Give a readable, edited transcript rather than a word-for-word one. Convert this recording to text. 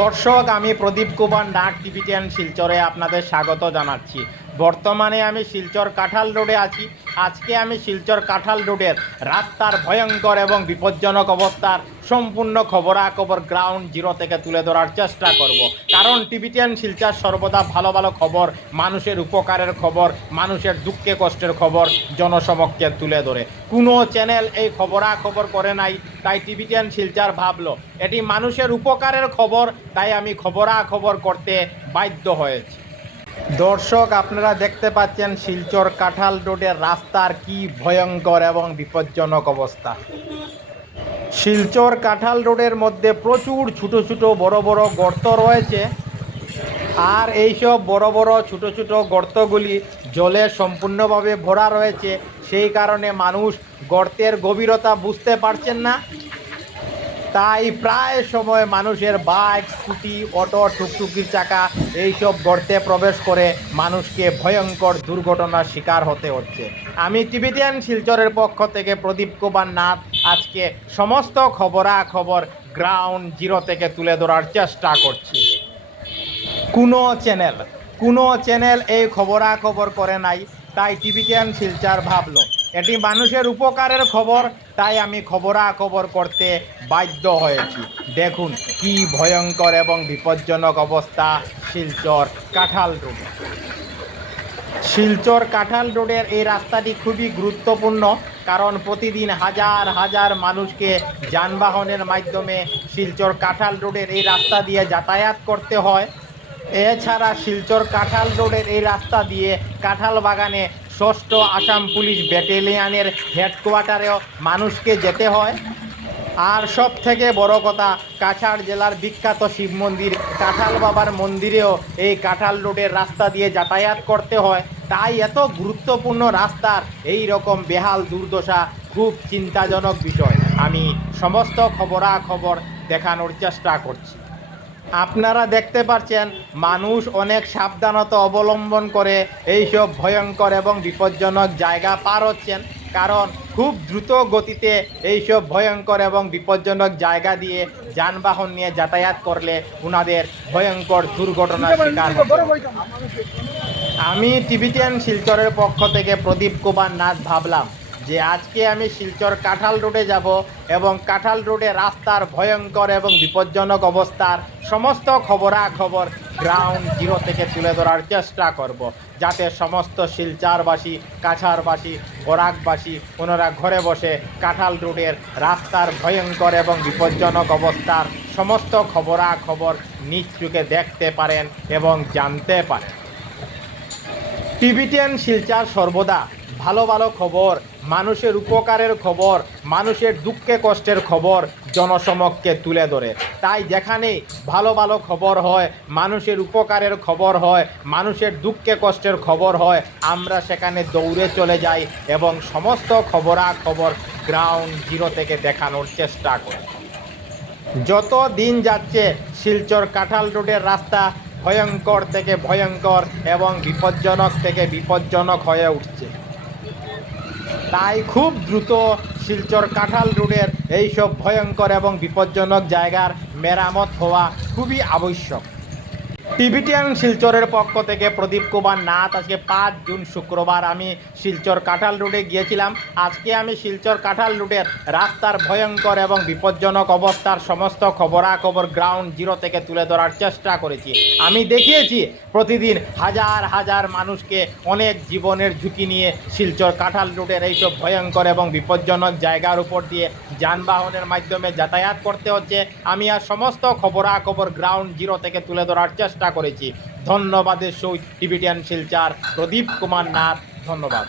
দর্শক, আমি প্রদীপ কুমার নাগ টিভি10 শিলচরে আপনাদের স্বাগত জানাচ্ছি। বর্তমানে আমি শিলচর কাঁঠাল রোডে আছি। আজকে আমি শিলচর কাঁঠাল রোডের রাস্তার ভয়ঙ্কর এবং বিপজ্জনক অবস্থার সম্পূর্ণ খবরাখবর গ্রাউন্ড জিরো থেকে তুলে ধরার চেষ্টা করব। কারণ টিভি10 শিলচর সর্বদা ভালো ভালো খবর, মানুষের উপকারের খবর, মানুষের দুঃখে কষ্টের খবর জনসমক্ষে তুলে ধরে। কোনো চ্যানেল এই খবরাখবর করে নাই, তাই টিভি10 শিলচর ভাবলো এটি মানুষের উপকারের খবর, তাই আমি খবরাখবর করতে বাধ্য হয়েছি। দর্শক, আপনারা দেখতে পাচ্ছেন শিলচর কাঁঠাল রোডের রাস্তার কি ভয়ঙ্কর এবং বিপজ্জনক অবস্থা। শিলচর কাঁঠাল রোডের মধ্যে প্রচুর ছোটো ছোটো বড় বড় গর্ত রয়েছে, আর এইসব বড় বড় ছোটো ছোটো গর্তগুলি জলে সম্পূর্ণভাবে ভরা রয়েছে। সেই কারণে মানুষ গর্তের গভীরতা বুঝতে পারছেন না, তাই প্রায় সময় মানুষের বাইক, স্কুটি, অটো, টুকটুকির চাকা এইসব গর্তে প্রবেশ করে মানুষকে ভয়ঙ্কর দুর্ঘটনার শিকার হতে হচ্ছে। আমি টিভি10 শিলচরের পক্ষ থেকে প্রদীপ কুমার নাথ আজকে সমস্ত খবরাখবর গ্রাউন্ড জিরো থেকে তুলে ধরার চেষ্টা করছি। কোনো চ্যানেল এই খবরাখবর করে নাই, তাই টিভি10 শিলচর ভাবলো এটি মানুষের উপকারের খবর, তাই আমি খবরাখবর করতে বাধ্য হয়েছি। দেখুন কি ভয়ঙ্কর এবং বিপজ্জনক অবস্থা শিলচর কাঁঠাল রোডে। শিলচর কাঁঠাল রোডের এই রাস্তাটি খুবই গুরুত্বপূর্ণ, কারণ প্রতিদিন হাজার হাজার মানুষকে যানবাহনের মাধ্যমে শিলচর কাঁঠাল রোডের এই রাস্তা দিয়ে যাতায়াত করতে হয়। এছাড়া শিলচর কাঁঠাল রোডের এই রাস্তা দিয়ে কাঁঠাল বাগানে ৬ষ্ঠ আসাম পুলিশ ব্যাটালিয়নের হেডকোয়ার্টারেও মানুষকে যেতে হয়। আর সব থেকে বড় কথা, কাছাড় জেলার বিখ্যাত শিব মন্দির কাঁঠাল বাবার মন্দিরেও এই কাঁঠাল রোডের রাস্তা দিয়ে যাতায়াত করতে হয়। তাই এত গুরুত্বপূর্ণ রাস্তার এই রকম বেহাল দুর্দশা খুব চিন্তাজনক বিষয়। আমি সমস্ত খবরাখবর দেখানোর চেষ্টা করছি। আপনারা দেখতে পাচ্ছেন মানুষ অনেক সাবধানতা অবলম্বন করে এইসব ভয়ঙ্কর এবং বিপজ্জনক জায়গা পার হচ্ছেন, কারণ খুব দ্রুত গতিতে এইসব ভয়ঙ্কর এবং বিপজ্জনক জায়গা দিয়ে যানবাহন নিয়ে যাতায়াত করলে ওনাদের ভয়ঙ্কর দুর্ঘটনার শিকার হতে হয়। আমি টিভি10 শিলচরের পক্ষ থেকে প্রদীপ কুমার নাথ ভাবলাম যে আজকে আমি শিলচর কাঁঠাল রোডে যাব এবং কাঁঠাল রোডে রাস্তার ভয়ঙ্কর এবং বিপজ্জনক অবস্থার সমস্ত খবরাখবর গ্রাউন্ড জিরো থেকে তুলে ধরার চেষ্টা করব, যাতে সমস্ত শিলচরবাসী, কাছাড়বাসী, বরাকবাসী ওনারা ঘরে বসে কাঁঠাল রোডের রাস্তার ভয়ঙ্কর এবং বিপজ্জনক অবস্থার সমস্ত খবরাখবর নিজ চোখে দেখতে পারেন এবং জানতে পারেন। টিভি10 শিলচর সর্বদা ভালো ভালো খবর, মানুষের উপকারের খবর, মানুষের দুঃখে কষ্টের খবর জনসমক্ষে তুলে ধরে। তাই যেখানে ভালো ভালো খবর হয়, মানুষের উপকারের খবর হয়, মানুষের দুঃখে কষ্টের খবর হয়, আমরা সেখানে দৌড়ে চলে যাই এবং সমস্ত খবরাখবর গ্রাউন্ড জিরো থেকে দেখানোর চেষ্টা করি। যত দিন যাচ্ছে শিলচর কাঁঠাল রোডের রাস্তা ভয়ঙ্কর থেকে ভয়ঙ্কর এবং বিপজ্জনক থেকে বিপজ্জনক হয়ে উঠছে। তাই খুব দ্রুত শিলচর কাঁঠাল রোডের এইসব ভয়ঙ্কর এবং বিপজ্জনক জায়গার মেরামত হওয়া খুবই আবশ্যক। টিভি10 শিলচরের পক্ষ থেকে প্রদীপ কুমার নাথ আজকে 5 জুন শুক্রবার আমি শিলচর কাঁঠাল রোডে গিয়েছিলাম। আজকে আমি শিলচর কাঁঠাল রোডের রাস্তার ভয়ঙ্কর এবং বিপজ্জনক অবস্থার সমস্ত খবরাখবর গ্রাউন্ড জিরো থেকে তুলে ধরার চেষ্টা করেছি। আমি দেখিয়েছি প্রতিদিন হাজার হাজার মানুষকে অনেক জীবনের ঝুঁকি নিয়ে শিলচর কাঁঠাল রোডের এইসব ভয়ঙ্কর এবং বিপজ্জনক জায়গার উপর দিয়ে যানবাহনের মাধ্যমে যাতায়াত করতে হচ্ছে। আমি আর সমস্ত খবরাখবর গ্রাউন্ড জিরো থেকে তুলে ধরার চেষ্টা করেছি। ধন্যবাদের সহিত টিভি10 শিলচর প্রদীপ কুমার নাথ, ধন্যবাদ।